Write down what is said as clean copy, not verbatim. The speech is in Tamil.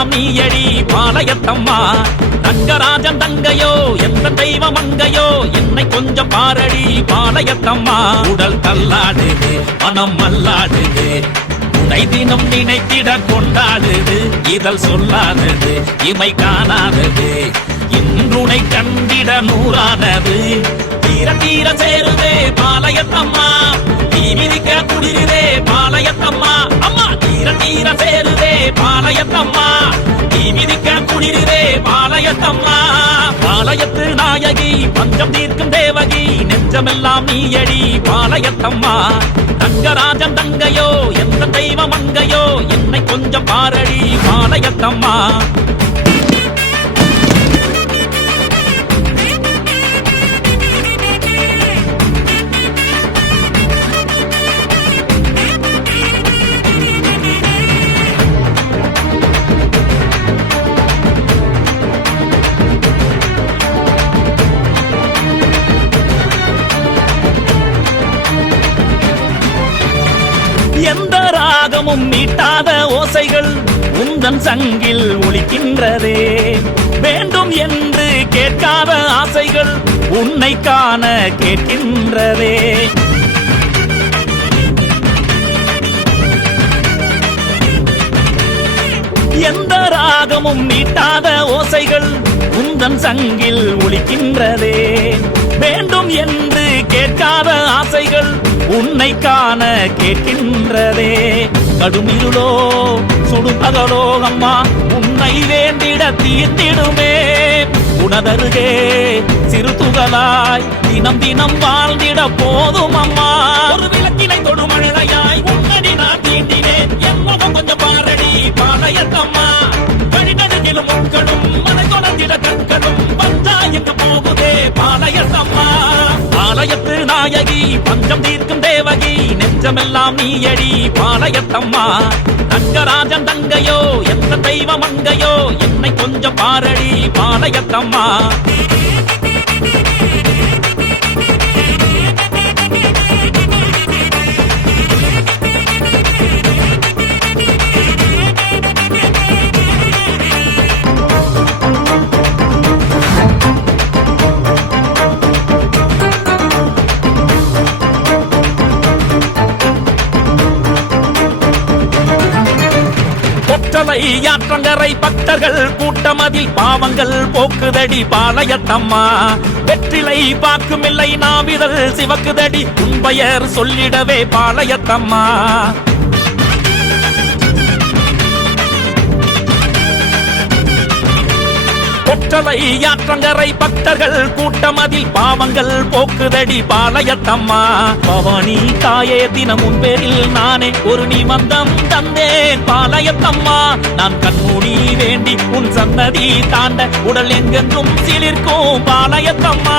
நெஞ்சமெல்லாம் நீயடி பாளையத்தம்மா. ரங்கராஜன் தங்கையோ எந்த தெய்வம் அங்கையோ என்னை கொஞ்சம் பாரடி பாளையத்தம்மா. உடல் தள்ளாடுது மனம் மல்லாடுது உன்னை தினம் நினைத்திட கொண்டாடுது. இதழ் சொல்லாதது இமை காணாதது இன்றுனை கண்டிட நூறானது. தீர தீர சேருதே பாளையத்தம்மா நீ விதிக்க குளிருதே பாளையத்தம்மா. அம்மா தீர தீர சேருதே பாளையத்தம்மா நீ விதிக்க குளிருதே பாளையத்தம்மா. பாளையத்து நாயகி பஞ்சம் தீர்க்கும் தேவகி நெஞ்சமெல்லாம் நீயடி பாளையத்தம்மா. ரங்கராஜன் தங்கையோ எந்த தெய்வம் அங்கையோ என்னை கொஞ்சம் பாரடி பாளையத்தம்மா. எந்த ராகமும் மீட்டாத ஓசைகள் உந்தன் சங்கில் ஒலிக்கின்றதே. வேண்டும் என்று கேட்காத ஆசைகள் உன்னை காண கேட்கின்றதே. எந்த ராகமும் மீட்டாத ஓசைகள் உந்தன் சங்கில் ஒலிக்கின்றதே. வேண்டும் என்று கேட்காத ஆசைகள் உன்னை காண கேட்கின்றதே. கடுமிருளோ சுடுபகலோ அம்மா உன்னை வேண்டிட தீர்த்திடுமே. உனதருகே சிறு துகளாய் தினம் தினம் வாழ்ந்திட போதும் அம்மா. ஒரு விளக்கினை தொடுமழையாய் உன்னடி நான் தீண்டினேன் என் முகம் கொஞ்சம் பாரடி பாளையத்தம்மா. கடிதனிலும் முட்களும் மனை தொடர்ந்திட கற்களும் வந்தா எங்கு போகுதே பாளையத்தம்மா. பாளையத்து நாயகி பஞ்சம் தீர்க்கும் தேவகி நெஞ்சமெல்லாம் நீயடி பாளையத்தம்மா. ரங்கராஜன் தங்கையோ எந்த தெய்வம் அங்கையோ என்னை கொஞ்சம் பாரடி பாளையத்தம்மா. யாற்றங்கரை பக்தர்கள் கூட்டமதில் பாவங்கள் போக்குதடி பாளையத்தம்மா. வெற்றிலை பாக்குமில்லை நாவிதழ் சிவக்குதடி உன் பெயர் சொல்லிடவே பாளையத்தம்மா. கொற்றலை யாற்றங்கரை பக்தர்கள் கூட்டமதில் பாவங்கள் போக்குதடி பாளையத்தம்மா. பவானி தாயே தினமும் பேரில் நானே ஒரு நிபந்தம் தந்தேன் பாளையத்தம்மா. நான் கண்மூடி வேண்டி உன் சன்னதி தாண்ட உடல் எங்கெங்கும் சிலிர்க்கும் பாளையத்தம்மா.